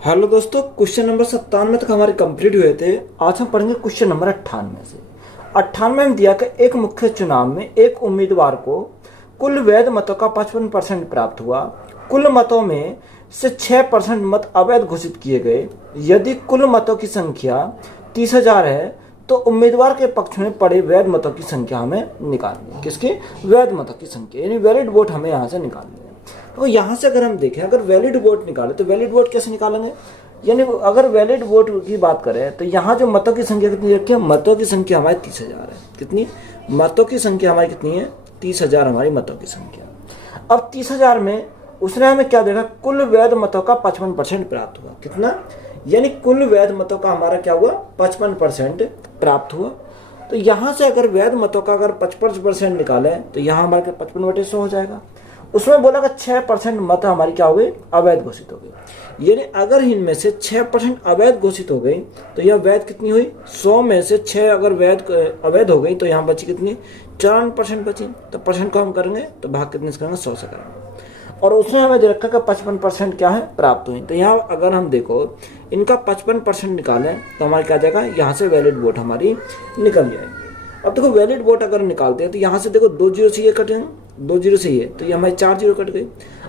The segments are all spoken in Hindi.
हेलो दोस्तों, क्वेश्चन नंबर 97 तक हमारे कंप्लीट हुए थे। आज हम पढ़ेंगे क्वेश्चन नंबर 98 से। 98 में दिया कि एक मुख्य चुनाव में एक उम्मीदवार को कुल वैध मतों का 55% प्राप्त हुआ। कुल मतों में से 6% मत अवैध घोषित किए गए। यदि कुल मतों की संख्या 30,000 है तो उम्मीदवार के पक्ष में पड़े वैध मतों की संख्या हमें निकालनी है। किसकी? वैध मतों की संख्या, यानी वैलिड वोट हमें यहाँ से निकालनी है। तो यहाँ से अगर हम देखें, अगर वैलिड वोट निकाले तो वैलिड वोट कैसे निकालेंगे? यानी अगर वैलिड वोट की बात करें तो यहाँ जो मतों की संख्या कितनी रखी है? मतों की संख्या हमारी 30,000 है। कितनी? मतों की संख्या हमारी कितनी है? 30,000 हमारी मतों की संख्या। अब 30,000 में उसने हमें क्या देखा? कुल वैध मतों का 55% प्राप्त हुआ। कितना? यानी कुल वैध मतों का हमारा क्या हुआ? 55% प्राप्त हुआ। तो यहाँ से अगर वैध मतों का अगर 55% निकाले तो यहाँ हमारे 55/100 हो जाएगा। उसमें बोला कि 6% मत हमारी क्या हो गई? अवैध घोषित हो गई। यानी अगर इनमें से 6% अवैध घोषित हो गई तो यह वैध कितनी हुई? 100 में से 6 अगर वैध अवैध हो गई तो यहाँ बची कितनी? 54% बची। तो परसेंट को हम करेंगे तो भाग कितने से करेंगे? 100 से करेंगे। और उसने हमें दे रखा कि 55% क्या है? प्राप्त हुई। तो यहाँ अगर हम देखो इनका 55% निकालें तो हमारा क्या जाएगा? यहाँ से वैलिड वोट हमारी निकल जाएगी। अब देखो वैलिड वोट अगर निकालते हैं तो यहाँ से देखो 2 जीरो से ये कटेंगे, 2 जीरो से ये, तो ये हमारे 4 जीरो कट गई।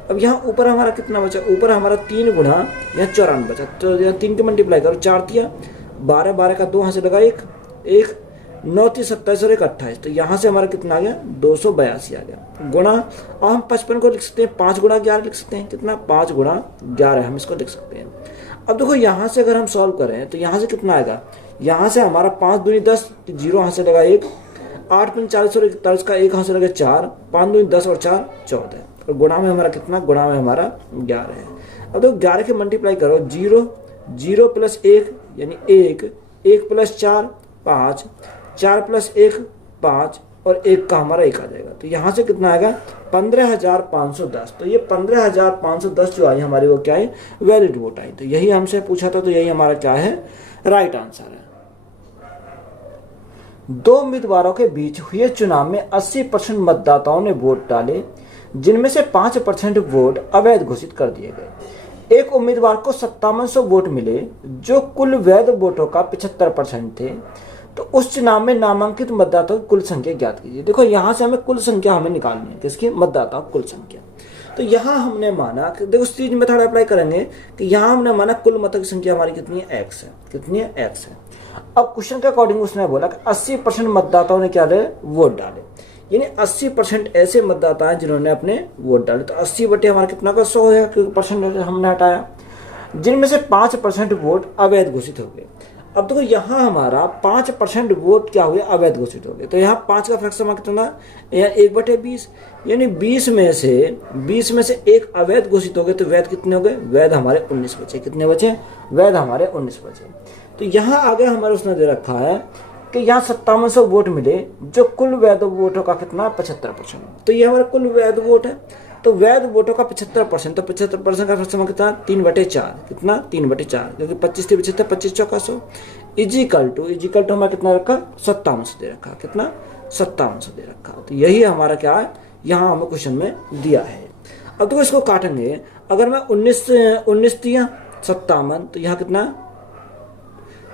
अब यहाँ ऊपर हमारा कितना बचा? ऊपर हमारा 3 गुना यहाँ 54 बचा। तो यहाँ 3 के मल्टीप्लाई करो, 4 दिया 12, 12 का 2 यहाँ से लगा 1, 9 3 27 और 1 28। तो यहाँ से हमारा कितना आ गया? 282 आ गया। गुणा, अब हम 55 को लिख सकते हैं 5 गुणा 11 लिख सकते हैं। कितना? 5 गुणा 11 हम इसको लिख सकते हैं। अब देखो यहाँ से अगर हम सॉल्व करें तो यहाँ से कितना आएगा? यहाँ से हमारा 5 दूनी 10, 0 यहाँ से लगा 1, 8 पंच 40 और 41 का 1 यहाँ से लगा 4, 5 दूनी 10 और 4 14। और गुणा में हमारा कितना? गुणा में हमारा 11 है। अब देखो 11 के मल्टीप्लाई करो, 0 0 प्लस 1 यानी 1, 1 प्लस 4 5, 4 प्लस 1 5 और 1 का हमारा 1 आ जाएगा। तो यहाँ से कितना आएगा? 15,510। तो ये 15,510 जो आई हमारी वो क्या है? वैलिड वोट आई। तो यही हमसे पूछा था, तो यही हमारा क्या है? राइट आंसर है। दो उम्मीदवारों के बीच हुए चुनाव में 80% मतदाताओं ने वोट डाले, जिनमें से 5% वोट अवैध घोषित कर दिए गए। एक उम्मीदवार को 5700 वोट मिले जो कुल वैध वोटों का 75% थे। तो उस चुनाव में नामांकित मतदाताओं की कुल संख्या ज्ञात कीजिए। देखो यहाँ से हमें कुल संख्या हमें निकालनी है। किसकी? मतदाताओं कुल संख्या। तो यहाँ हमने माना कि देखो सीरीज मेथड अप्लाई करेंगे कि यहाँ हमने माना कुल मतों की संख्या हमारी कितनी है? x है। कितनी है? x है। अब क्वेश्चन के अकॉर्डिंग उसने बोला कि 80% मतदाताओं ने क्या डाले? वोट डाले। यानी 80% ऐसे मतदाता हैं जिन्होंने अपने वोट डाले। तो 80 बटे हमारा कितना का? 100 है, क्योंकि परसेंट हमने हटाया। जिनमें से 5% वोट अवैध घोषित हो गए। अब देखो यहाँ हमारा 5% वोट क्या हुए? अवैध घोषित हो गए। तो यहाँ 5 का फ्रैक्शन कितना? यहाँ 1/20, यानी 20 में से 1 अवैध घोषित हो गए। तो वैध कितने हो गए? वैध हमारे 19 बचे। कितने बचे? वैध हमारे 19 बचे। तो यहाँ आगे हमारे उसने दे रखा है कि यहाँ 5700 वोट मिले जो कुल वैध वोटों का कितना? 75%। तो ये हमारा कुल वैध वोट है। तो वैध वोटों का 75%, तो 75% का फ्रैक्शन कितना? 3/4। कितना? 3/4, क्योंकि 25 से 75, 25 चौका 100 इजिकल टू हमारा कितना रखा? 5700 दे रखा। कितना? 5700 दे रखा। तो यही हमारा क्या है? यहाँ हमें क्वेश्चन में दिया है। अब देखो इसको काटेंगे। अगर मैं 19 दिया 57, तो यहाँ कितना?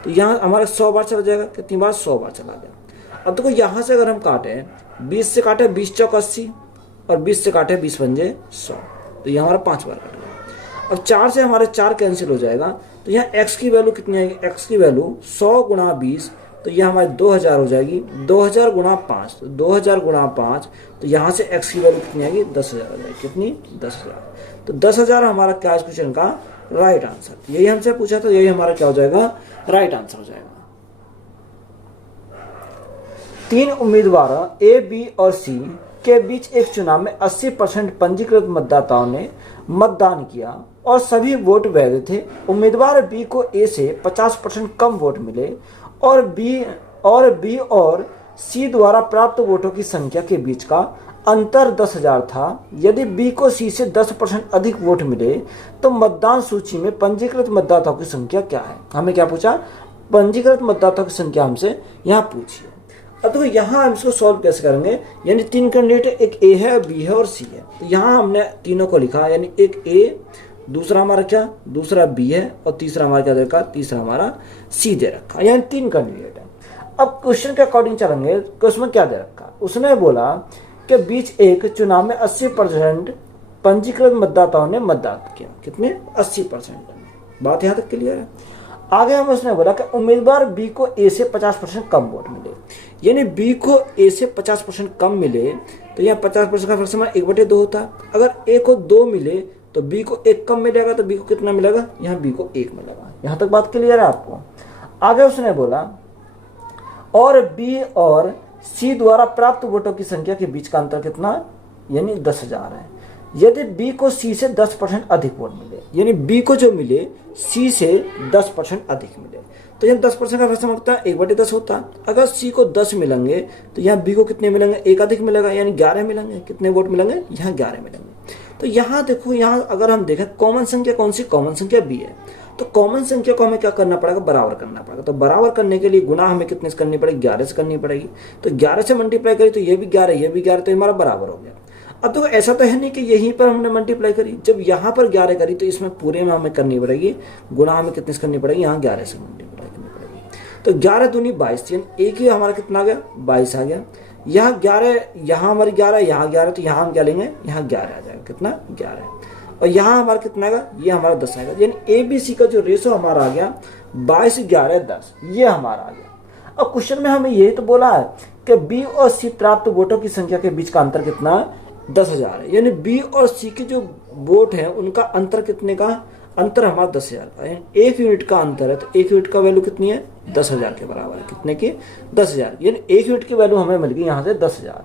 तो यहाँ हमारा 100 बार चला जाएगा। कितनी बार? 100 बार चला गया। अब देखो यहाँ से अगर हम काटें, 20 से काटे 20 चौक 80 और 20 से काटे 20 पंजे 100, तो यहाँ हमारा 5 बार कट गया। अब 4 से हमारे 4 कैंसिल हो जाएगा। तो यहाँ x की वैल्यू कितनी आएगी? x की वैल्यू 100 गुणा 20, तो यह हमारी 2000 हो जाएगी। 2000 गुणा 5, तो 2000 गुणा 5, तो यहाँ से x की वैल्यू कितनी आएगी? 10,000 हो जाएगी। कितनी? 10,000। तो 10,000 हमारा क्या इस क्वेश्चन का राइट आंसर। यही हमसे पूछा तो यही हमारा क्या हो जाएगा? राइट आंसर हो जाएगा। 3 उम्मीदवार ए, बी और सी के बीच एक चुनाव में 80% पंजीकृत मतदाताओं ने मतदान किया और सभी वोट वैध थे। उम्मीदवार बी को ए से 50% कम वोट मिले और बी और सी द्वारा प्राप्त वोटों की संख्या के बीच का अंतर 10,000 था। यदि बी को सी से 10% अधिक वोट मिले तो मतदान सूची में पंजीकृत मतदाताओं की संख्या क्या है? हमें क्या पूछा? पंजीकृत मतदाताओं की संख्या हमसे यहाँ पूछिए। अब देखो यहाँ हम इसको सॉल्व कैसे करेंगे? यानी 3 कैंडिडेट, एक ए है, बी है और सी है। तो यहाँ हमने तीनों को लिखा, यानी एक ए दूसरा हमारा क्या, दूसरा बी है, और तीसरा हमारा क्या दे रखा, तीसरा हमारा सी दे रखा, यानी 3 कैंडिडेट है। अब क्वेश्चन के अकॉर्डिंग चलेंगे कि उसमें क्या दे रखा, उसने बोला कि बीच एक चुनाव में 80% पंजीकृत मतदाताओं ने मतदान किया, कितने, 80%। बात यहाँ तक क्लियर है। आगे हम उसने बोला कि उम्मीदवार बी को ए से 50% कम वोट मिले, यानी बी को ए से 50% कम मिले तो यहाँ 50% का फर्क समय 1/2 होता है। अगर ए को 2 मिले तो बी को 1 कम मिलेगा, तो बी को कितना मिलेगा, यहाँ बी को 1 मिलेगा। यहाँ तक बात क्लियर है आपको। आगे उसने बोला और बी और सी द्वारा प्राप्त वोटों की संख्या के बीच का अंतर कितना, यानी 10,000 है। यदि बी को सी से 10% अधिक वोट मिले, यानी बी को जो मिले सी से 10% अधिक मिले, तो यहाँ 10% का फर्क होता है 1/10 होता है। अगर सी को 10 मिलेंगे तो यहाँ बी को कितने मिलेंगे, 1 अधिक मिलेगा, यानी 11 मिलेंगे। कितने वोट मिलेंगे, यहाँ 11 मिलेंगे। तो यहाँ देखो, यहाँ अगर हम देखें कॉमन संख्या कौन सी, कॉमन संख्या बी है। तो कॉमन संख्या को हमें क्या करना पड़ेगा, बराबर करना पड़ेगा। तो बराबर करने के लिए गुणा हमें कितने से करनी पड़ेगी, 11 से करनी पड़ेगी। तो 11 से मल्टीप्लाई करी तो ये भी 11, ये भी 11, तो हमारा बराबर हो गया। अब देखो ऐसा तो है नहीं कि यहीं पर हमने मल्टीप्लाई करी, जब यहाँ पर 11 करी तो इसमें पूरे में हमें करनी पड़ेगी गुणा, हमें कितने से करनी पड़ेगी, यहाँ 11 से मल्टीप्लाई करनी पड़ेगी। तो 11 दूनी 22, यानी एक ही हमारा कितना आ गया, 22 आ गया। यहाँ 11, यहाँ हमारी 11, यहाँ 11, तो यहाँ हम क्या लेंगे, यहाँ 11 आ जाएगा, कितना, 11। और यहाँ हमारा कितना आएगा, ये हमारा 10 आएगा। यानी ए बी सी का जो रेशो हमारा आ गया 22, 11, 10, ये हमारा आ गया। अब क्वेश्चन में हमें यही तो बोला है कि बी और सी प्राप्त वोटों की संख्या के बीच का अंतर कितना है, 10,000 है। यानी बी और सी के जो वोट है उनका अंतर कितने का, अंतर हमारा 10,000 का है। 1 यूनिट का अंतर है, तो 1 यूनिट का वैल्यू कितनी है, 10,000 के बराबर है। कितने की, 10,000। यानी 1 यूनिट की वैल्यू हमें मिल गई यहाँ से 10,000।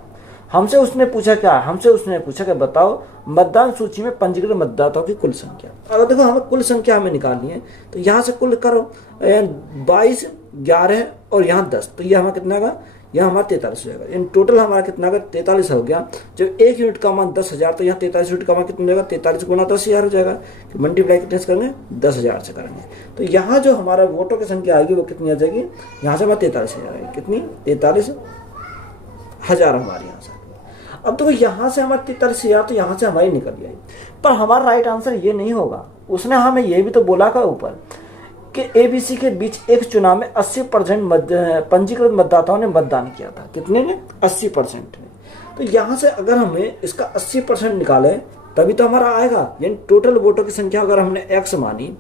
हमसे उसने पूछा क्या, हमसे उसने पूछा कि बताओ मतदान सूची में पंजीकृत मतदाताओं की कुल संख्या। अगर देखो हमें कुल संख्या हमें निकालनी है तो यहाँ से कुल करो, 22, 11 और यहाँ 10, तो ये हमारा कितना आएगा, यहाँ हमारा 43 हो जाएगा। इन टोटल हमारा कितना आएगा, 43 हो गया। जब 1 यूनिट का मान 10,000, तो यहाँ 43 यूनिट का मान कितना हो जाएगा, 43 गुना 10,000 हो जाएगा। मल्टीप्लाई कितने से करेंगे, 10,000 से करेंगे। तो यहाँ जो हमारा वोटों की संख्या आएगी वो कितनी आ जाएगी, यहाँ से हमारा 43,000 आएगी। कितनी, 43,000 हमारे यहाँ से। अब देखो यहाँ से हमारे 43,000 तो यहाँ से हमारी निकल गई, पर हमारा राइट आंसर ये नहीं होगा। उसने हमें ये भी तो बोला था ऊपर कि एबीसी के बीच एक चुनाव में 80% पंजीकृत मतदाताओं ने मतदान किया था। कितने ने, 80% ने। तो यहाँ से अगर हमें इसका 80% निकाले तभी तो हमारा आएगा। यानी टोटल वोटों की संख्या अगर हमने x मानी,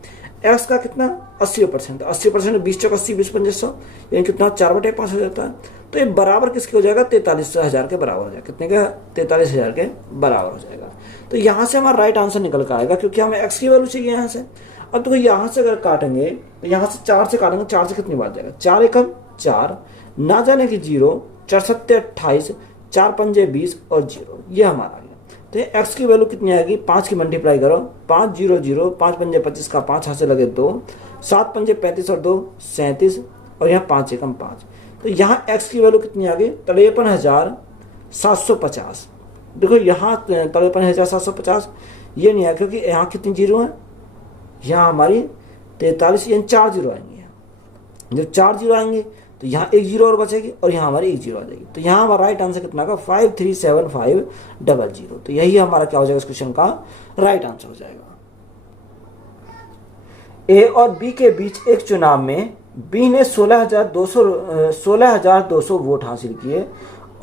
x का कितना, 80%। 80% 20 चौक 80, 20 पंजे 100, यानी कितना, 4/5 हो जाता है। तो ये बराबर किसके हो जाएगा, 43,000 के बराबर हो जाएगा। कितने का, 43,000 के बराबर हो जाएगा। तो यहाँ से हमारा राइट आंसर निकल कर आएगा, क्योंकि हमें x की वैल्यू चाहिए यहाँ से। अब तो यहाँ से अगर काटेंगे तो यहाँ से 4 से काटेंगे, 4 से कितनी बार जाएगा, 4 एकम 4, ना जाने की 0, 4 सत्ते 28, 4 पंजे 20 और 0, ये हमारा आ गया। तो ये x की वैल्यू कितनी आएगी, 5 की मल्टीप्लाई करो, 5 0 0, 5 पंजे 25 का 5 हाथ से लगे 2, 7 पंजे 35 और 2 37, और यहाँ 5 एकम 5। तो यहाँ x की वैल्यू कितनी आ गई, 53,750। देखो यहाँ 53,750 ये नहीं है, क्योंकि यहाँ कितनी जीरो है, यहाँ हमारी 43, यानी 4 जीरो आएंगे। जब 4 जीरो आएंगे तो यहाँ 1 जीरो और बचेगी, और यहाँ हमारी 1 जीरो आ जाएगी। तो यहाँ हमारा राइट आंसर कितना का, 537500। तो यही हमारा क्या हो जाएगा, इस क्वेश्चन का राइट आंसर हो जाएगा। ए और बी के बीच एक चुनाव में बी ने 16,200 वोट हासिल किए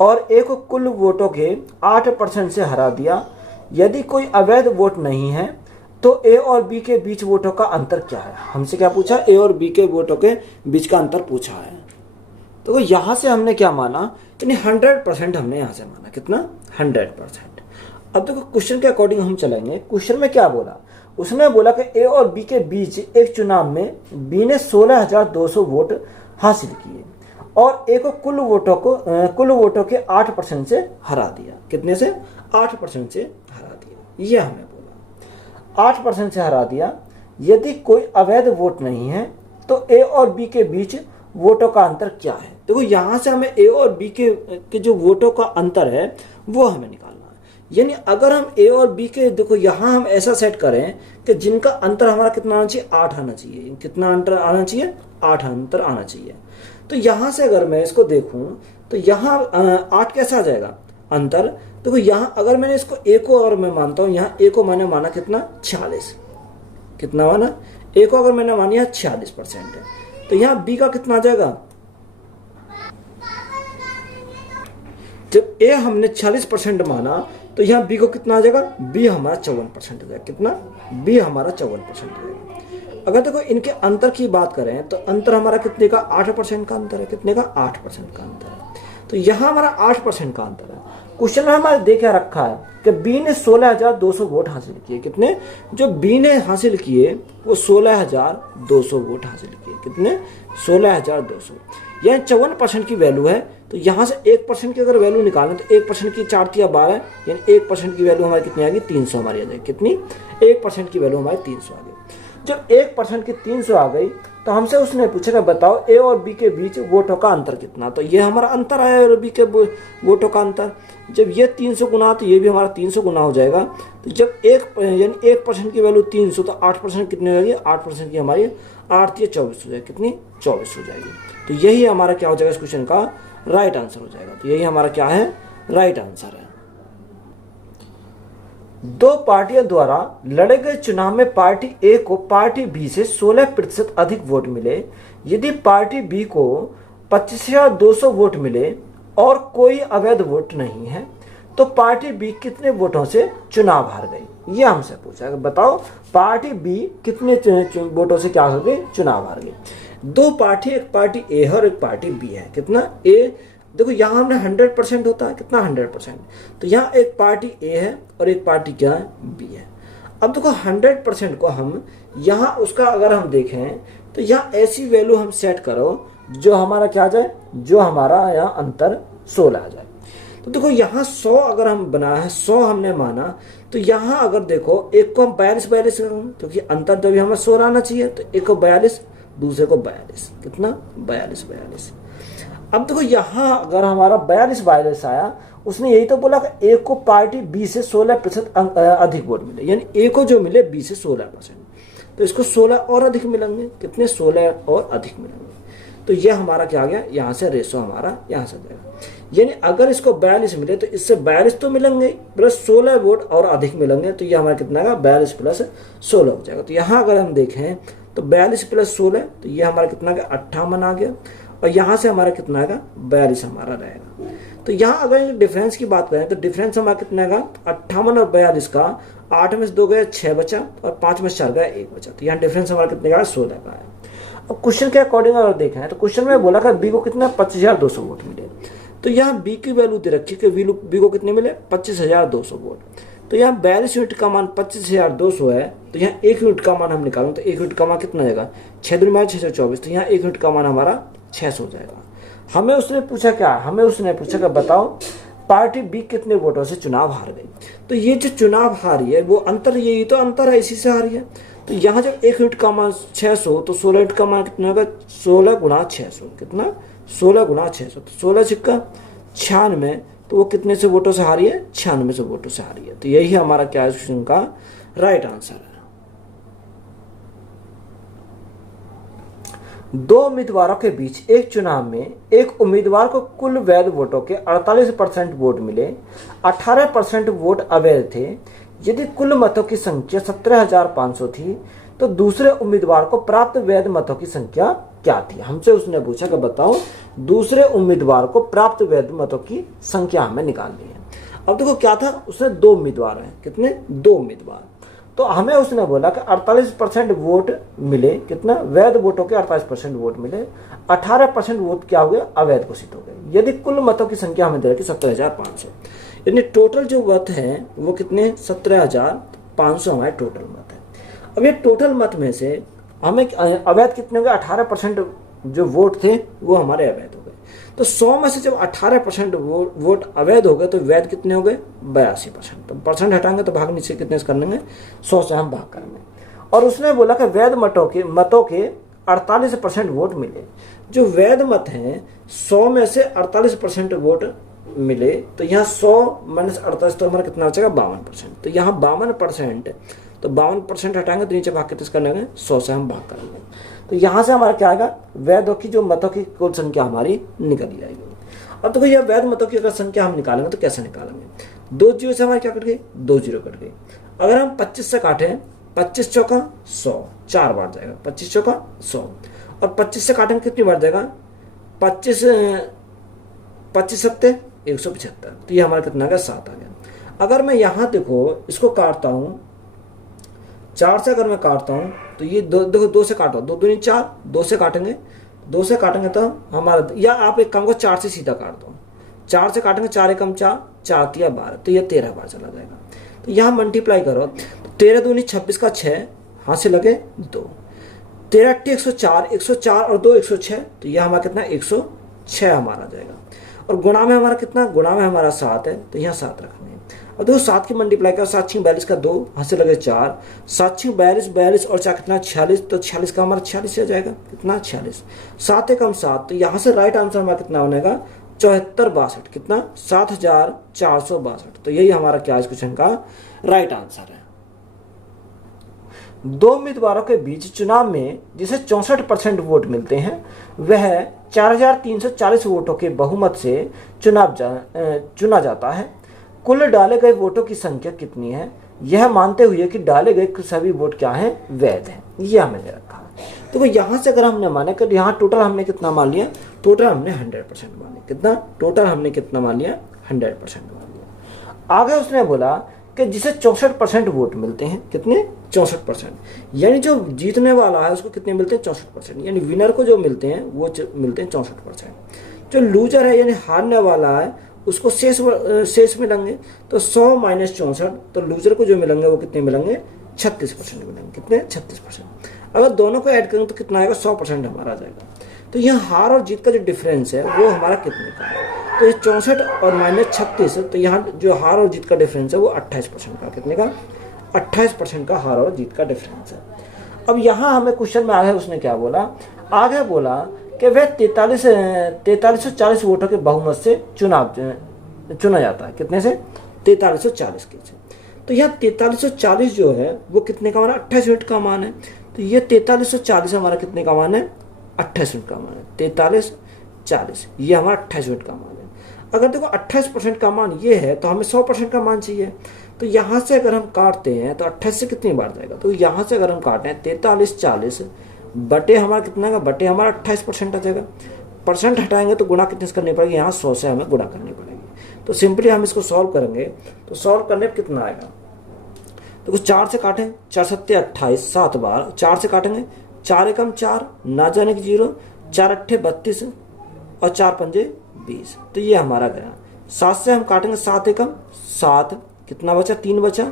और ए को कुल वोटों के 8% से हरा दिया। यदि कोई अवैध वोट नहीं है तो ए और बी के बीच वोटों का अंतर क्या है। हमसे क्या पूछा, ए और बी के वोटों के बीच का अंतर पूछा है। तो यहाँ से हमने क्या माना, यानी 100% हमने यहाँ से माना। कितना, 100%। अब देखो क्वेश्चन के अकॉर्डिंग हम चलेंगे। क्वेश्चन में क्या बोला, उसने बोला कि ए और बी के बीच एक चुनाव में बी ने 16,200 वोट हासिल किए और ए को कुल वोटों के 8% से हरा दिया। कितने से, 8% से हरा दिया। ये हमें बोला 8% से हरा दिया। यदि कोई अवैध वोट नहीं है तो ए और बी के बीच वोटों का अंतर क्या है। देखो यहाँ से हमें ए और बी के जो वोटों का अंतर है वो हमें निकालना है। यानी अगर हम ए और बी के, देखो यहाँ हम ऐसा सेट करें कि जिनका अंतर हमारा कितना आना चाहिए, 8 आना चाहिए। कितना अंतर आना चाहिए, 8 अंतर आना चाहिए। तो यहाँ से अगर मैं इसको देखूं तो यहाँ 8 कैसा आ जाएगा अंतर। देखो यहाँ अगर मैंने इसको ए को, और मैं मानता हूँ यहाँ ए को मैंने माना कितना, 46। कितना माना, ए को अगर मैंने मानिया 46% है, तो यहाँ बी का कितना आ जाएगा, जब ए हमने 40% माना तो यहाँ बी को कितना आ जाएगा, बी हमारा 54% हो जाएगा। कितना, बी हमारा 54% हो जाएगा। अगर देखो इनके अंतर की बात करें तो अंतर हमारा कितने का, 8% का अंतर है। कितने का, 8% का अंतर है। तो यहाँ हमारा 8% का अंतर है। क्वेश्चन में हमारे देखा रखा है कि बी ने 16,200 वोट हासिल किए। कितने, जो बी ने हासिल किए वो 16,200 वोट हासिल किए। कितने, 16,200। यह 54% की वैल्यू है। तो यहाँ से 1% की अगर वैल्यू निकालें तो 1% की 4 या 12, यानी 1% की वैल्यू हमारी कितनी आ गई, 300 हमारी आ जाएगी। कितनी, 1% की वैल्यू हमारी 300 आ गई। जब 1% की 300 आ गई तो हमसे उसने पूछा कि बताओ ए और बी के बीच वोटों का अंतर कितना। तो ये हमारा अंतर आया और बी के वोटों का अंतर। जब ये 300 गुना तो ये भी हमारा 300 गुना हो जाएगा। तो जब यानी 1% की वैल्यू 300 तो 8% कितनी हो जाएगी, 8% की हमारी 8 या 24 हो जाएगी। कितनी, 24 हो जाएगी। तो यही हमारा क्या हो जाएगा, इस क्वेश्चन का राइट आंसर हो जाएगा। तो यही हमारा क्या है, राइट आंसर है। दो पार्टियों द्वारा लड़े गए चुनाव में पार्टी ए को पार्टी बी से 16% अधिक वोट मिले। यदि पार्टी बी को 25,200 वोट मिले और कोई अवैध वोट नहीं है तो पार्टी बी कितने वोटों से चुनाव हार गई। ये हमसे पूछा है, बताओ पार्टी बी कितने वोटों से क्या हो गई, चुनाव हार गई। दो पार्टी, एक पार्टी ए है और एक पार्टी बी है। कितना, ए, देखो यहाँ हमने 100% होता है। कितना, 100%। तो यहाँ एक पार्टी ए है और एक पार्टी क्या है, बी है। अब देखो 100% को हम यहाँ उसका अगर हम देखें तो यहाँ ऐसी वैल्यू हम सेट करो जो हमारा क्या आ जाए, जो हमारा यहाँ अंतर 16 आ जाए। तो देखो यहाँ 100 अगर हम बनाया है, 100 हमने माना, तो यहाँ अगर देखो एक को हम 42 क्योंकि अंतर तो भी हमें 16 आना चाहिए। तो एक को 42, दूसरे को 42। कितना, 42। अब देखो यहाँ अगर हमारा 42 आया, उसने यही तो बोला कि ए को पार्टी बी से 16% अधिक वोट मिले, यानी ए को जो मिले बी से 16%, तो इसको 16 और अधिक मिलेंगे। कितने, 16 और अधिक मिलेंगे। तो ये हमारा क्या आ गया, यहाँ से रेशो हमारा यहाँ से जाएगा। यानी अगर इसको 42 मिले तो इससे 42 तो मिलेंगे प्लस 16 वोट और अधिक मिलेंगे। तो ये हमारा कितना आएगा, 42 प्लस 16 हो जाएगा। तो यहाँ अगर हम देखें तो 42 प्लस 16, तो ये हमारा कितना आ गया, 58 आ गया। और यहाँ से हमारा कितना आएगा, 42 हमारा रहेगा। तो यहाँ अगर डिफरेंस की बात करें तो डिफरेंस हमारा कितना आएगा, 58 और 42 का 8 में से 2 गया 6 बचा और 5 में से 4 गया 1 बचा। तो यहाँ डिफरेंस हमारा कितने का, 16 का है। अब क्वेश्चन के अकॉर्डिंग अगर देखें तो क्वेश्चन में बोला था बी को कितना, 25,200 वोट मिले। तो यहाँ बी की वैल्यू दे रखी है कि बी को कितने मिले, 25,200 वोट। तो यहाँ 42 यूनिट का मान 25,200 है। तो यहाँ 1 यूनिट का मान हम निकालें तो 1 यूनिट का मान कितना जाएगा, 6 दूनी मार 624। तो यहाँ 1 यूनिट का मान हमारा 600 हो जाएगा। हमें उसने पूछा क्या, हमें उसने पूछा कि बताओ पार्टी बी कितने वोटों से चुनाव हार गई। तो ये जो चुनाव हारी है वो अंतर, यही तो अंतर है, इसी से हारी है। तो यहाँ जब 1 यूनिट का मान 600 तो 16 यूनिट का मान कितना होगा, 16 गुणा 600। कितना, 16 गुणा 600। तो 16 छिक्का 96। तो वो कितने से वोटों से हारी है, 96 से वोटों से हारी है। तो यही हमारा क्या क्वेश्चन का राइट आंसर है। दो उम्मीदवारों के बीच एक चुनाव में एक उम्मीदवार को कुल वैध वोटों के 48% वोट मिले, 18% वोट अवैध थे। यदि कुल मतों की संख्या 17,500 थी तो दूसरे उम्मीदवार को प्राप्त वैध मतों की संख्या क्या थी। हमसे उसने पूछा कि बताओ दूसरे उम्मीदवार को प्राप्त वैध मतों की संख्या हमें निकालनी है। अब देखो क्या था, उसने 2 उम्मीदवार हैं। कितने, 2 उम्मीदवार। तो हमें उसने बोला कि 48% वोट मिले। कितना, वैध वोटों के 48% वोट मिले, 18% वोट क्या हो गए, अवैध घोषित हो गए। यदि कुल मतों की संख्या हमें दे रखी 17,500, यानी टोटल जो मत है वो कितने, 17,500 हमारे टोटल मत है। अब ये टोटल मत में से हमें अवैध कितने हो गए, 18% जो वोट थे वो हमारे अवैध हो गए। तो 100 में से जब 18% वोट अवैध हो गए तो वैध कितने हो गए, 82%। तो परसेंट हटाएंगे तो भाग नीचे कितने से कर लेंगे, 100 से हम भाग करेंगे। और उसने बोला कि वैध मतों के 48% वोट मिले। जो वैध मत हैं 100 में से 48% वोट मिले। तो यहाँ 100 माइनस 48 तो हमारा कितना बचेगा, 52%। तो यहाँ 52%, तो 52% हटाएंगे तो नीचे भाग कितने से कर लेंगे, 100 से हम भाग करेंगे। तो यहाँ से हमारा क्या आएगा, वैधों की जो मतों की कुल संख्या हमारी निकल जाएगी। अब तो भैया वैध मतों की अगर संख्या हम निकालेंगे तो कैसे निकालेंगे, 2 जीरो से हमारी क्या कट गई, 2 जीरो कट गई। अगर हम 25 से काटें 25 चौका 100, 4 बार जाएगा, 25 चौका 100। और 25 से काटेंगे कितनी बार जाएगा, 25 25 सत्ते 175, तो ये हमारा कितना आ गया, 7 आ गया। अगर मैं यहाँ देखो इसको काटता हूँ 4 से, अगर मैं काटता हूँ तो ये देखो 2 से काटो, 2 दूनी 4, 2 से काटेंगे, 2 से काटेंगे तो हमारा, या आप एक काम को 4 से सीधा काट दो, 4 से काटेंगे, 4 एकम 4, 4 तिया 12, तो ये 13 बार चला जाएगा। तो यहाँ मल्टीप्लाई करो, तो 13 दूनी 26 का 6, हाथ से लगे 2, 13 अट्ठी 104, 104 और 2 106, तो यह हमारा कितना 106 हमारा जाएगा। और गुणा में हमारा कितना, गुणा में हमारा 7 है, तो यहाँ 7 रखना है। और देखो 7 की मल्टीप्लाई करो, 7 6 42 का 2, हाथ से लगे 4, 7 6 42, 42 और 4 कितना 46, तो 46 का हमारा 46 आ जाएगा, कितना 46, 7 एकम 7, तो यहाँ से राइट आंसर हमारा कितना बनेगा 7462, कितना 7462, तो यही हमारा क्या इस क्वेश्चन का राइट आंसर है। दो उम्मीदवारों के बीच चुनाव में जिसे 64% वोट मिलते हैं वह 4340 वोटों के बहुमत से चुना जाता है। कुल डाले गए वोटों की संख्या कितनी है, यह मानते हुए कि डाले गए सभी वोट क्या हैं, वैध हैं। यह हमें दे रखा है। तो यहाँ से अगर हमने माने कि यहाँ टोटल हमने कितना मान लिया, टोटल हमने 100% मान लिया, कितना टोटल हमने कितना मान लिया, 100% मान लिया। आगे उसने बोला कि जिसे 64% वोट मिलते हैं, कितने 64%, यानी जो जीतने वाला है उसको कितने मिलते हैं 64%, यानी विनर को जो मिलते हैं वो मिलते हैं 64%। जो लूजर है यानी हारने वाला है उसको शेष मिलेंगे, तो 100 माइनस 64, तो लूजर को जो मिलेंगे वो कितने मिलेंगे 36% मिलेंगे, कितने 36%। अगर दोनों को ऐड करेंगे तो कितना आएगा 100% हमारा आ जाएगा। तो यहाँ हार और जीत का जो डिफरेंस है वो हमारा कितने का है, तो ये 64 और माइनस 36, तो यहाँ जो हार और जीत का डिफरेंस है वो 28% का, कितने का 28% का हार और जीत का डिफरेंस है। अब यहाँ हमें क्वेश्चन में आगे उसने क्या बोला, आगे बोला कि वह 4340 वोटों के बहुमत से चुना जाता है, कितने से 4340 के से। तो यहाँ 4340 जो है वो कितने का मान है, 28 यूनिट का मान है। तो ये 4340 हमारा कितने का मान है, 28 यूनिट का मान है। 4340 ये हमारा 28 यूनिट का मान है। अगर देखो 28% का मान ये है तो हमें 100% का मान चाहिए। तो यहाँ से अगर हम काटते हैं तो 28 से कितनी बार जाएगा, तो यहाँ से अगर हम काटते हैं 4340 बटे हमारा कितना का, बटे हमारा 28% आ जाएगा। परसेंट हटाएंगे तो गुणा कितने से करनी पड़ेगी, यहाँ 100 से हमें गुणा करनी पड़ेगी। तो सिंपली हम इसको सॉल्व करेंगे, तो सॉल्व करने पर कितना आएगा, तो कुछ 4 से काटें, 4 सत्ते 28, 7 बार 4 से काटेंगे, 4 एकम 4, ना जाने की 0, 4 अट्ठे 32 और 4 पंजे 20, तो ये हमारा गया। 7 से हम काटेंगे, 7 एकम 7, कितना बचा 3 बचा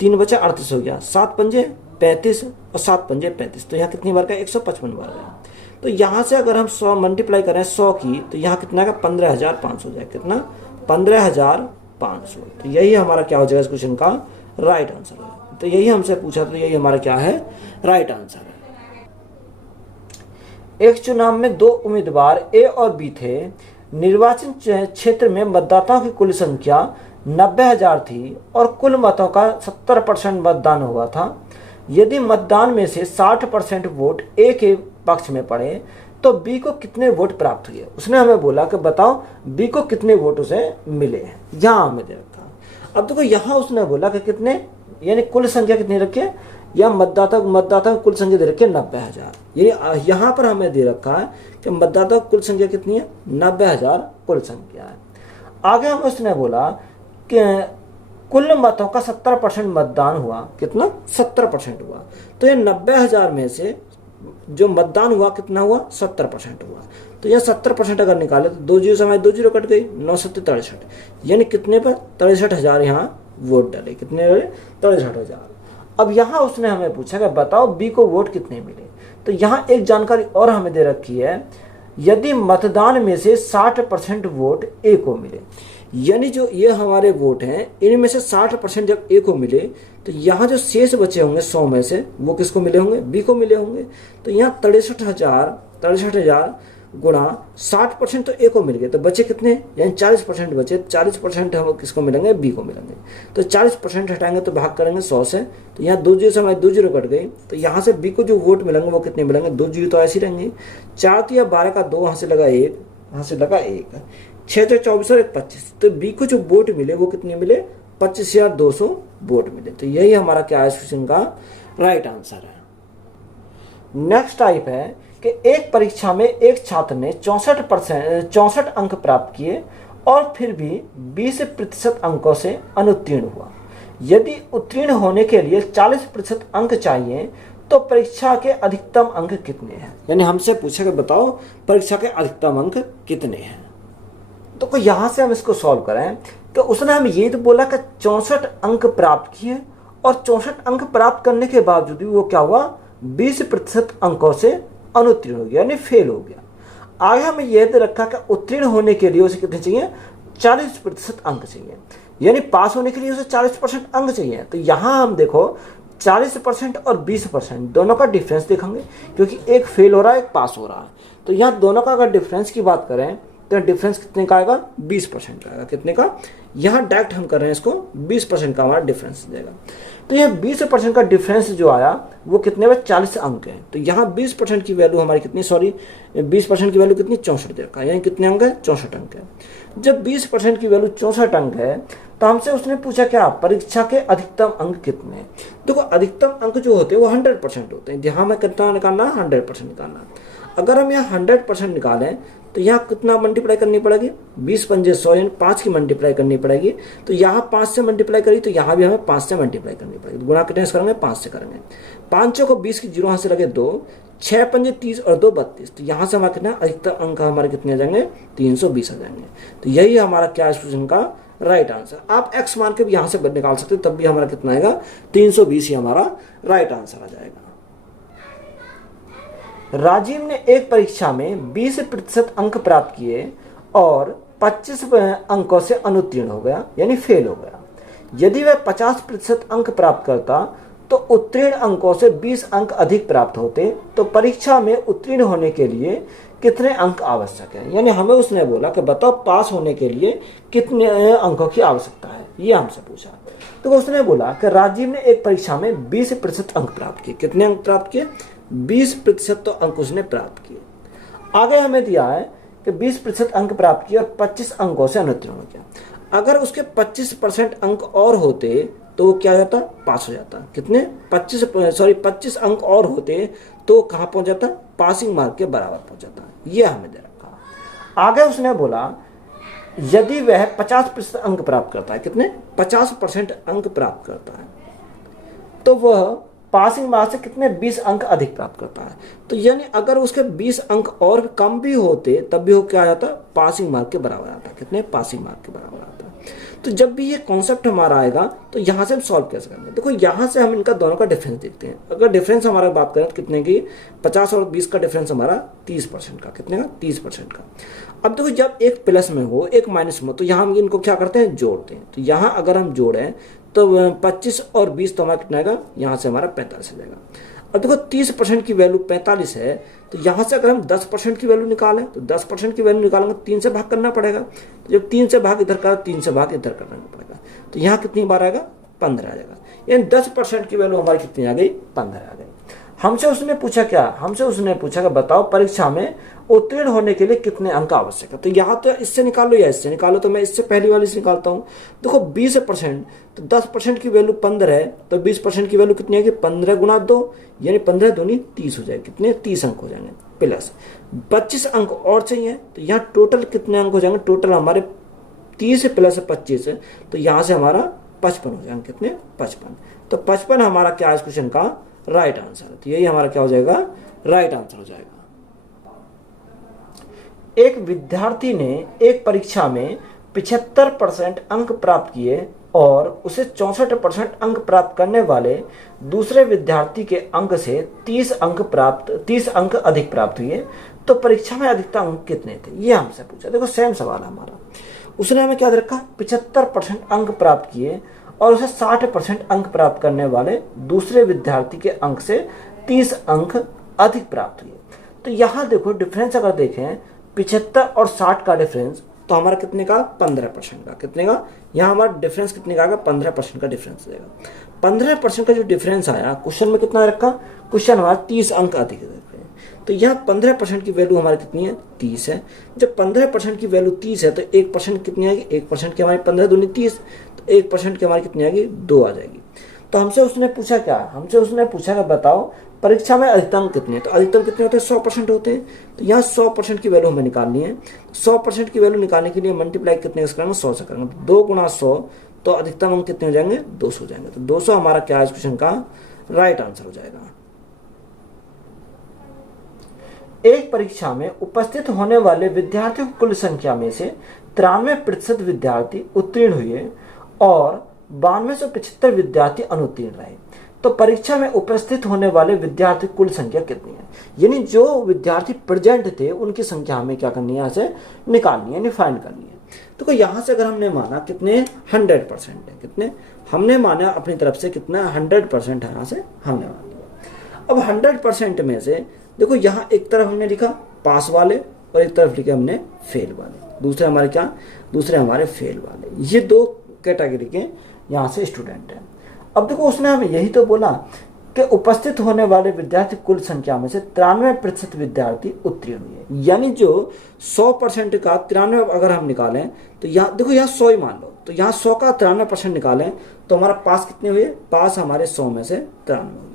38 हो गया, 7 पंजे 35 और 7 पंजे 35, तो यहाँ कितनी बार गया 155 बार गया। तो यहाँ से अगर हम 100 मल्टीप्लाई करें 100 की, तो यहाँ कितना का 15500 हो जाए, कितना 15500। तो यही हमारा क्या हो जाएगा इस क्वेश्चन का राइट आंसर है। तो यही हमसे पूछा, तो यही हमारा क्या है राइट आंसर है। एक चुनाव में 2 उम्मीदवार ए और बी थे। निर्वाचन क्षेत्र में मतदाताओं की कुल संख्या 90,000 थी और कुल मतों का 70% मतदान हुआ था। यदि मतदान में से 60% वोट ए के पक्ष में पड़े तो बी को कितने वोट प्राप्त हुए। उसने हमें बोला कि बताओ बी को कितने वोट उसे मिले हैं, यहाँ हमें दे रखा। अब देखो यहाँ उसने बोला कि कितने, यानी कुल संख्या कितनी रखी है, या मतदाता कुल संख्या दे रखी है 90,000, यानी यहाँ पर हमें दे रखा है कि मतदाता कुल संख्या कितनी है 90,000 कुल संख्या है। आगे हमें उसने बोला कि कुल मतों का 70% मतदान हुआ, कितना 70% हुआ। तो ये 90,000 में से जो मतदान हुआ कितना हुआ 70% हुआ। तो यह 70% अगर निकाले तो 2 जीरो से हमारे 2 जीरो कट गई, 9 सत्ते 63, यानी कितने पर 63,000 यहाँ वोट डाले, कितने डाले 63,000। अब यहाँ उसने हमें पूछा कि बताओ बी को वोट कितने मिले। तो यहाँ एक जानकारी और हमें दे रखी है, यदि मतदान में से 60% वोट ए को मिले, यानी जो ये हमारे वोट हैं इनमें से 60% जब ए को मिले तो यहाँ जो शेष बचे होंगे 100 में से वो किसको मिले होंगे, बी को मिले होंगे। तो यहाँ 63,000 गुणा 60% तो ए को मिल गए, तो बचे कितने, यानी 40% बचे। 40% हम किसको मिलेंगे, बी को मिलेंगे। तो 40% हटाएंगे तो भाग करेंगे 100 से, तो यहाँ 2 जीरो से हमारे 2 जीरो कट गई। तो यहाँ से बी को जो वोट मिलेंगे वो कितने मिलेंगे, 2 जीरो तो ऐसे ही रहेंगे। 4 तो या 12 का 2, यहाँ से लगा 1, यहाँ से लगा 1, 6 तो 24 और 1 25। तो बी को जो वोट मिले वो कितने मिले 25,200 वोट मिले। तो यही हमारा क्या है, इस क्वेश्चन का राइट आंसर है। नेक्स्ट टाइप है कि एक परीक्षा में एक छात्र ने 64 अंक प्राप्त किए और फिर भी 20% अंकों से अनुत्तीर्ण हुआ। यदि उत्तीर्ण होने के लिए 40% अंक चाहिए तो परीक्षा के अधिकतम अंक कितने हैं। यानी हमसे पूछा कि बताओ परीक्षा के अधिकतम अंक कितने हैं। तो यहाँ से हम इसको सॉल्व करें तो उसने हमें ये तो बोला कि 64 अंक प्राप्त किए और 64 अंक प्राप्त करने के बावजूद भी वो क्या हुआ, 20% अंकों से अनुत्तीर्ण हो गया, यानी फेल हो गया। आगे हमें यह दे रखा कि उत्तीर्ण होने के लिए उसे कितने चाहिए, 40% अंक चाहिए, यानी पास होने के लिए उसे 40% अंक चाहिए। तो यहाँ हम देखो 40% और 20% दोनों का डिफरेंस देखेंगे, क्योंकि एक फेल हो रहा है एक पास हो रहा है। तो यहाँ दोनों का अगर डिफरेंस की बात करें तो डिफरेंस कितने का आएगा, 20% का आएगा। कितने का, यहाँ डायरेक्ट हम कर रहे हैं इसको, 20% का हमारा डिफरेंस देगा। तो यह 20% का डिफरेंस जो आया वो कितने में, 40 अंक है। तो यहाँ 20% की वैल्यू हमारी कितनी, 20% की वैल्यू कितनी, 64 देखा, यानी कितने अंक है, 64 अंक है। जब 20% की वैल्यू 64 अंक है तो हमसे उसने पूछा क्या, परीक्षा के अधिकतम अंक कितने हैं। देखो अधिकतम अंक जो होते हैं वो 100% होते हैं। यहाँ में कितना निकालना, 100% निकालना। अगर हम यहाँ 100% निकालें तो यहाँ कितना मल्टीप्लाई करनी पड़ेगी, 20 पंजे 100, यानी 5 की मल्टीप्लाई करनी पड़ेगी। तो यहाँ 5 से मल्टीप्लाई करी तो यहाँ भी हमें 5 से मल्टीप्लाई करनी पड़ेगी। गुणा कितने से करेंगे, 5 से करेंगे। 5 को 20 की 0 यहाँ से लगे 2, 6 पंजे 30 और 2 32। तो यहाँ से हमारा कितना अधिकतम अंक हमारे कितने आ जाएंगे, 320 आ जाएंगे। तो यही हमारा क्या क्वेश्चन का राइट आंसर। आप x मान के भी यहाँ से निकाल सकते हो, तब भी हमारा कितना आएगा, 320 ही हमारा राइट आंसर आ जाएगा। राजीव ने एक परीक्षा में 20% अंक प्राप्त किए और 25 अंकों से अनुत्तीर्ण हो गया, यानी फेल हो गया। यदि वह 50% अंक प्राप्त करता तो उत्तीर्ण अंकों से 20 अंक अधिक प्राप्त होते। तो परीक्षा में उत्तीर्ण होने के लिए कितने अंक आवश्यक है। यानी हमें उसने बोला कि बताओ पास होने के लिए कितने अंकों की आवश्यकता है, ये हमसे पूछा। तो उसने बोला कि राजीव ने एक परीक्षा में 20% अंक प्राप्त किए। कितने अंक प्राप्त किए, 20% तो अंक उसने प्राप्त किए। आगे हमें दिया है कि 20% अंक प्राप्त किए और 25 अंकों से अनुत्तीर्ण हो गया। अगर उसके 25% अंक और होते तो वो क्या हो जाता, पास हो जाता। कितने, 25 अंक और होते तो कहाँ पहुंच जाता, पासिंग मार्क के बराबर पहुंच जाता। ये हमें दे रखा। आगे उसने बोला यदि वह 50% अंक प्राप्त करता है, कितने, 50% अंक प्राप्त करता है, तो वह पासिंग मार्क्स से कितने, 20 अंक अधिक प्राप्त करता है। तो यानी अगर उसके 20 अंक और कम भी होते तब भी वो क्या आता, पासिंग मार्क के बराबर आता। कितने, पासिंग मार्क के बराबर आता। तो जब भी ये कॉन्सेप्ट हमारा आएगा तो यहाँ से हम सॉल्व कैसे करेंगे। देखो यहाँ से हम इनका दोनों का डिफरेंस देखते हैं। अगर डिफरेंस हमारा बात करें तो कितने की, 50 और 20 का डिफरेंस हमारा 30% का। कितने का, 30% का। अब देखो जब एक प्लस में हो एक माइनस में हो तो यहाँ हम इनको क्या करते हैं, जोड़ते हैं। तो यहाँ अगर हम जोड़ें तो 25 और 20 तो हमारा कितना आएगा, यहाँ से हमारा 45 आ जाएगा। अब देखो 30% की वैल्यू 45 है, तो यहाँ से अगर हम 10% की वैल्यू निकालें तो 10% की वैल्यू निकालेंगे 3 से भाग करना पड़ेगा। तो जब 3 से भाग इधर का 3 से भाग इधर करना पड़ेगा। तो यहाँ कितनी बार आएगा, 15 आ जाएगा। यानी 10% की वैल्यू हमारी कितनी आ गई, 15 आ गई। हमसे उसने पूछा क्या, हमसे उसने पूछा कि बताओ परीक्षा में उत्तीर्ण होने के लिए कितने अंक आवश्यक है। तो यहाँ तो इससे निकालो या इससे निकालो, तो मैं इससे पहली वाली से निकालता हूँ। देखो 20% तो 10% की वैल्यू 15 है, तो 20% की वैल्यू कितनी है, 15 गुना 2, यानी 15 दूनी 30 हो जाएगी। कितने, 30 अंक हो जाएंगे। प्लस 25 अंक और चाहिए, तो यहाँ टोटल कितने अंक हो जाएंगे, टोटल हमारे 30 प्लस 25 है, तो यहाँ से हमारा 55 हो जाएंगे। कितने, 55। तो 55 हमारा क्या है इस क्वेश्चन का राइट आंसर है। तो यही हमारा क्या हो जाएगा, राइट आंसर हो जाएगा। एक विद्यार्थी ने एक परीक्षा में 75% अंक प्राप्त किए और उसे 64% अंक प्राप्त करने वाले दूसरे विद्यार्थी के अंक से 30 अंक अधिक प्राप्त हुए। तो परीक्षा में अधिकतम अंक कितने थे, ये हमसे पूछा। देखो सेम सवाल है हमारा। उसने हमें क्या दे रखा, 75% अंक प्राप्त किए और उसे 60% अंक प्राप्त करने वाले दूसरे विद्यार्थी के अंक से 30 अंक अधिक प्राप्त हुए। तो यहाँ देखो डिफरेंस अगर देखें 75 और 60 का डिफरेंस, तो हमारा कितने का, 15% का। कितने का, यहाँ हमारा डिफरेंस कितने का आएगा, 15% का डिफरेंस देगा। 15% का जो डिफरेंस आया क्वेश्चन में कितना रखा, क्वेश्चन हमारा 30 अंक अधिक है। तो यहाँ 15% की वैल्यू हमारी कितनी है, 30 है। जब 15% की वैल्यू 30 है तो 1% कितनी आएगी, 1% की हमारी 15 दूनी 30, तो 1% की हमारी कितनी आएगी, 2 आ जाएगी। तो हमसे उसने पूछा क्या, हमसे उसने पूछा कि बताओ परीक्षा में अधिकतम कितने हैं। तो अधिकतम कितने होते हैं, 100% होते हैं। तो यहाँ 100% की वैल्यू हमें निकालनी है। 100% की वैल्यू निकालने के लिए मल्टीप्लाई कितने से करेंगे, 100 से करेंगे। 2 गुणा 100, तो अधिकतम अंक कितने हो जाएंगे, 200 हो जाएंगे। तो 200 हमारा क्या है इस क्वेश्चन का राइट आंसर हो जाएगा। एक परीक्षा में उपस्थित होने वाले विद्यार्थियों की कुल संख्या में से 93% विद्यार्थी उत्तीर्ण हुए और 9275 विद्यार्थी अनुत्तीर्ण रहे। तो परीक्षा में उपस्थित होने वाले विद्यार्थी कुल संख्या कितनी है, यानी जो विद्यार्थी प्रेजेंट थे उनकी संख्या हमें क्या करनी है, यहाँ से निकालनी है, यानी फाइंड करनी है। तो यहाँ से अगर हमने माना कितने 100% है, कितने हमने माना अपनी तरफ से कितना 100% है, यहाँ से हमने मान लिया। अब 100% में से देखो यहाँ एक तरफ हमने लिखा पास वाले और एक तरफ लिखे हमने फेल वाले, दूसरे हमारे क्या, दूसरे हमारे फेल वाले। ये 2 कैटेगरी के यहाँ से स्टूडेंट हैं। अब देखो उसने हमें यही तो बोला कि उपस्थित होने वाले विद्यार्थी कुल संख्या में से 93% विद्यार्थी उत्तीर्ण हुए, यानी जो 100% का 93 अगर हम निकालें तो यहाँ देखो यहाँ 100 ही मान लो, तो यहाँ 100 का 93% निकालें तो हमारा पास कितने हुए, पास हमारे 100 में से 93 हो गए।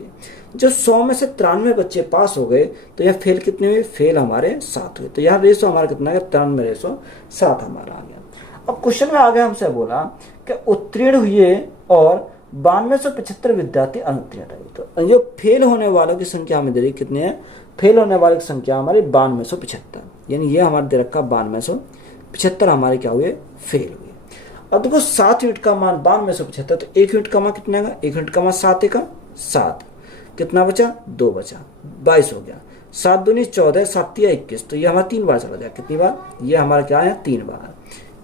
जो 100 में से 93 बच्चे पास हो गए तो यह फेल कितने हुए, फेल हमारे 7 हुए। तो यहाँ रेशो हमारा कितना है, 93:7 हमारा आ गया। अब क्वेश्चन में आगे हमसे बोला कि उत्तीर्ण हुए और 9275 विद्यार्थी अनुत्तीर्ण रहे। तो जो फेल होने वालों की संख्या हमें दे रही कितने हैं, फेल होने वालों की संख्या हमारी 9275, यानी ये हमारे दे रखा 9275 हमारे क्या हुए, फेल हुए। अब देखो 7 यूनिट का मान 9275, तो 1 यूनिट का मान कितना है, 1 यूनिट का मान 7 का 7, कितना बचा, 2 बचा, 22 हो गया। 7 दूनी 14, 7 या 21, तो ये हमारा 3 बार चला जाएगा। कितनी बार, ये हमारा क्या है, 3 बार,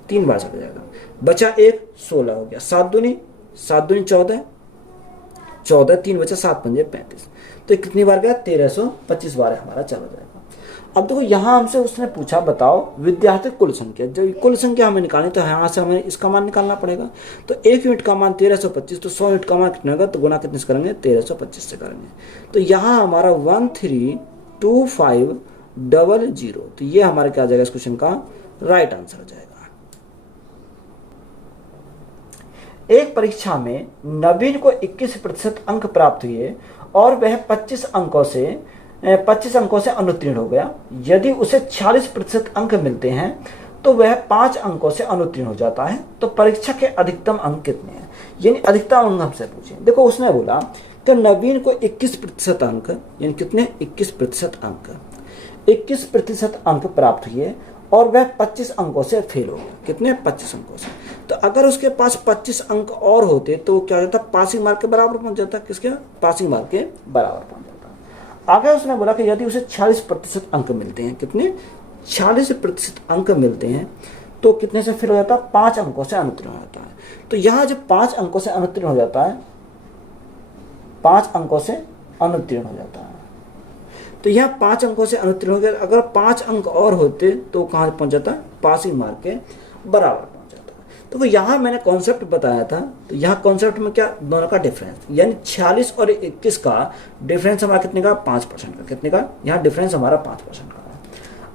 3 बार चला जाएगा। बचा 1, 16 हो गया। 7 दूनी 14, 14 3 बचा, 7 पंजे 35, तो कितनी बार गया, 1325 बार हमारा चला जाएगा। अब देखो यहाँ हमसे उसने पूछा बताओ विद्यार्थी कुल संख्या, जब कुल संख्या हमें निकालनी तो यहाँ से हमें इसका मान निकालना पड़ेगा। तो 1 यूनिट का मान 1325, तो 100 यूनिट का मान कितना होगा, तो गुना कितने से करेंगे, 1325 से करेंगे। तो यहाँ हमारा 132500, तो ये हमारा क्या आ जाएगा इस क्वेश्चन का राइट आंसर हो जाएगा। एक परीक्षा में नवीन को 21% अंक प्राप्त हुए और वह 25 अंकों से अनुत्तीर्ण हो गया। यदि उसे 46% अंक मिलते हैं तो वह 5 अंकों से अनुत्तीर्ण हो जाता है। तो परीक्षा के अधिकतम अंक कितने हैं, यानी अधिकतम अंक हमसे पूछे। देखो उसने बोला कि नवीन को 21% अंक, यानी कितने, 21% अंक प्राप्त हुए और वह 25 अंकों से फेल हो गया। कितने, 25 अंकों से। तो अगर उसके पास 25 अंक और होते तो क्या होता, पासिंग मार्क के बराबर पहुंच जाता। किसके, पासिंग मार्क के बराबर पहुंच जाता। आगे उसने बोला कि यदि उसे 46% अंक मिलते हैं, कितने, 46% अंक मिलते हैं तो कितने से फेल हो जाता, 5 अंकों से अनुत्तीर्ण हो जाता है। तो यहाँ जब 5 अंकों से अनुत्तीर्ण हो जाता है, 5 अंकों से अनुत्तीर्ण हो जाता है, तो यहाँ 5 अंकों से अनुत्तीर्ण हो गया। अगर 5 अंक और होते तो कहाँ पहुंच जाता, पासिंग मार्क के बराबर पहुंच जाता। तो वो यहाँ मैंने कॉन्सेप्ट बताया था। तो यहाँ कॉन्सेप्ट में क्या, दोनों का डिफरेंस, यानी 46 और 21 का डिफरेंस हमारा कितने का, 5% का। कितने का, यहाँ डिफरेंस हमारा 5% का है।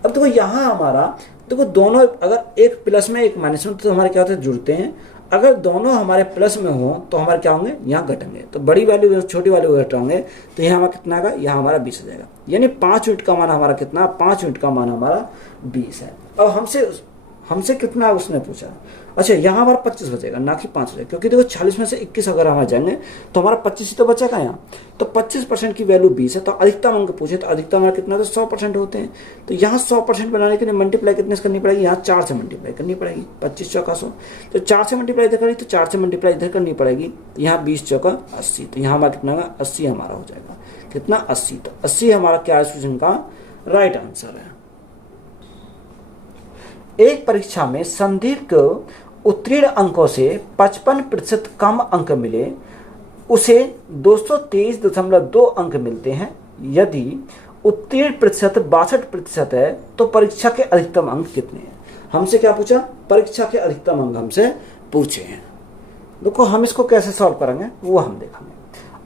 अब देखो यहाँ हमारा, देखो दोनों अगर एक प्लस में एक माइनस में, तो हमारे क्या होते हैं, जुड़ते हैं। अगर दोनों हमारे प्लस में हो तो हमारे क्या होंगे, यहाँ घटेंगे। तो बड़ी वैल्यू छोटी वैल्यू घटाएंगे तो यहाँ हमारा कितना आएगा, यहाँ हमारा 20 हो जाएगा। यानी 5 यूनिट का मान हमारा कितना, 5 यूनिट का मान हमारा 20 है। अब हमसे कितना उसने पूछा, अच्छा यहाँ हमारा 25 बचेगा ना कि 5 बचेगा, क्योंकि देखो 40 में से 21 अगर हमारे जाएंगे तो हमारा 25 ही तो बचेगा यहाँ। तो 25% की वैल्यू 20 है। तो अधिकतम अंक पूछे तो अधिकतम हमारा कितना, तो 100% होते हैं। तो यहाँ 100% बनाने के लिए मल्टीप्लाई कितने से करनी पड़ेगी, यहाँ 4 से मल्टीप्लाई करनी पड़ेगी। 25 चौका 100, तो 4 से मल्टीप्लाई इधर करी तो 4 से मल्टीप्लाई इधर करनी पड़ेगी। तो यहाँ 20 चौका 80, तो यहाँ हमारा कितना होगा, 80 हमारा हो जाएगा। कितना, 80। तो 80 हमारा क्या है क्वेश्चन का राइट आंसर है। एक परीक्षा में संदीप को उत्तीर्ण अंकों से 55% कम अंक मिले, उसे 223.2 अंक मिलते हैं। यदि उत्तीर्ण प्रतिशत 62% है तो परीक्षा के अधिकतम अंक कितने हैं। हमसे क्या पूछा, परीक्षा के अधिकतम अंक हमसे पूछे हैं। देखो हम इसको कैसे सॉल्व करेंगे वो हम देखेंगे।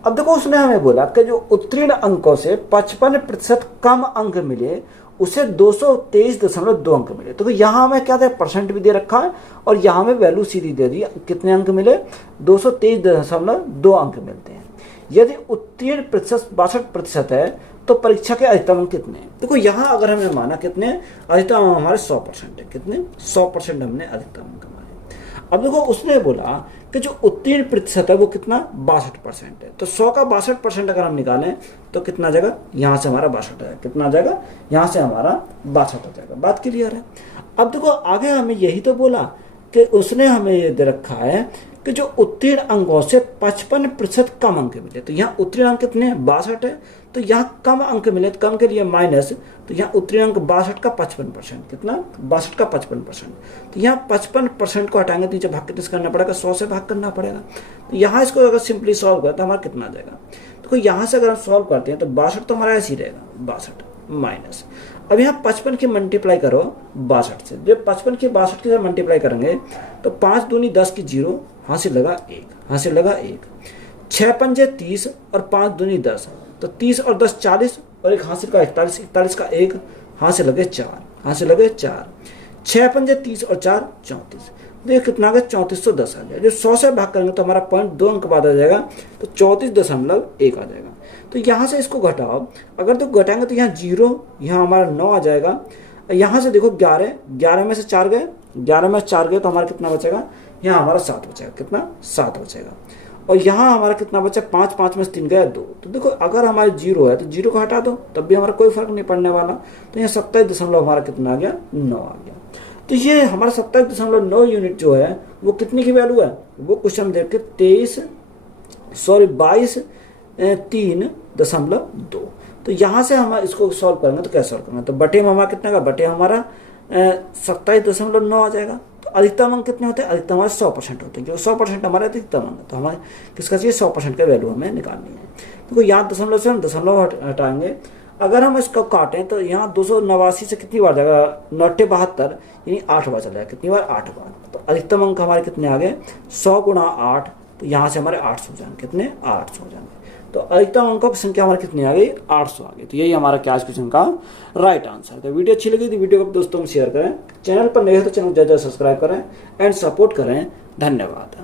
अब देखो उसने हमें बोला कि जो उत्तीर्ण अंकों से 55% कम अंक मिले उसे 223.2 अंक मिले। तो यहाँ हमें क्या था, परसेंट भी दे रखा है और यहाँ हमें वैल्यू सीधी दे दी, कितने अंक मिले, 223.2 अंक मिलते हैं। यदि उत्तीर्ण प्रतिशत 62% है तो परीक्षा के अधिकतम अंक कितने हैं। देखो यहाँ अगर हमने माना कितने अधिकतम हमारे 100% है, कितने 100% हमने अधिकतम अंक माने। अब देखो उसने बोला कि जो उत्तीर्ण प्रतिशत है वो कितना 62% है, तो 100 का 62% अगर हम निकालें तो कितना आ जाएगा, यहाँ से हमारा 62 है, कितना आ जाएगा, यहाँ से हमारा 62 आ जाएगा। बात क्लियर है। अब देखो आगे हमें यही तो बोला कि उसने हमें ये दे रखा है कि जो उत्तीर्ण अंकों से 55% कम अंक मिले, तो यहाँ उत्तीर्ण अंक कितने 62 है, तो यहाँ कम अंक मिले, तो कम के लिए माइनस, तो यहाँ उत्तीर्ण अंक 62 का 55%, कितना 62 का 55%, तो यहाँ 55% को हटाएंगे तो नीचे भाग कितने से करना पड़ेगा, 100 से भाग करना पड़ेगा। तो यहाँ इसको अगर सिंपली सॉल्व करें तो हमारा कितना आ जाएगा, तो यहाँ से अगर हम सॉल्व करते हैं तो 62 तो हमारा ऐसे ही रहेगा, 62 माइनस, अब यहाँ 55 की मल्टीप्लाई करो 62 से, जब 55 की 62 के साथ मल्टीप्लाई करेंगे तो 5 दूनी 10 की 0, हासिल लगा 1, हासिल लगा 1, 6 पंजे 30 और 5 दूनी 10, तो 30 और 10 40 और एक हासिल का 41, 41 का 1, हासिल लगे 4, हासिल लगे 4, 6 पंजे 30 और 4 34, देखिए कितना आ गया 3410 आ जाएगा। जब 100 से भाग करेंगे तो हमारा पॉइंट 2 अंक बाद आ जाएगा, तो 34.1 आ जाएगा। तो यहाँ से इसको घटाओ, अगर तो घटाएंगे तो यहाँ 0, यहाँ हमारा 9 आ जाएगा, यहाँ से देखो 11, 11 में से 4 गए, 11 में से 4 गए तो हमारा कितना बचेगा, यहाँ हमारा 7 बचेगा, कितना 7 बचेगा, और यहाँ हमारा कितना बचा 5, 5 में से 3 गया 2, तो देखो अगर हमारे 0 है तो 0 को हटा दो तब भी हमारा कोई फर्क नहीं पड़ने वाला, तो यहाँ 27 हमारा कितना आ गया 9 आ गया। तो ये हमारा 27.9 यूनिट जो है वो कितनी की वैल्यू है, वो क्वेश्चन देख के 22.3.2। तो यहाँ से हम इसको सॉल्व करेंगे तो कैसे सॉल्व करेंगे, तो बटे में हमारा कितना का, बटे हमारा 27.9 आ जाएगा। तो अधिकतम अंक कितने होते हैं, अधिकतम हमारे 100% होते हैं, जो 100% हमारे अधिकतम अंक, तो हमारे किसका चाहिए 100% का वैल्यू हमें निकालनी है। तो यहाँ दशमलव से हम दशमलव हटाएंगे, अगर हम इसको काटें तो यहाँ 289 से कितनी बार जाएगा, 972 यानी 8 बार चला जाएगा, कितनी बार 8 बार। तो अधिकतम अंक हमारे कितने आ गए 100 गुणा 8, तो यहाँ से हमारे 800 हो जाएंगे, कितने 800 हो जाएंगे। तो अधिकतम अंकों की संख्या हमारी कितनी आ गई 800 आ गई। तो यही हमारा क्या क्वेश्चन का राइट आंसर। तो वीडियो अच्छी लगी तो वीडियो को दोस्तों में शेयर करें, चैनल पर नए हो तो चैनल को ज़्यादा सब्सक्राइब करें एंड सपोर्ट करें। धन्यवाद।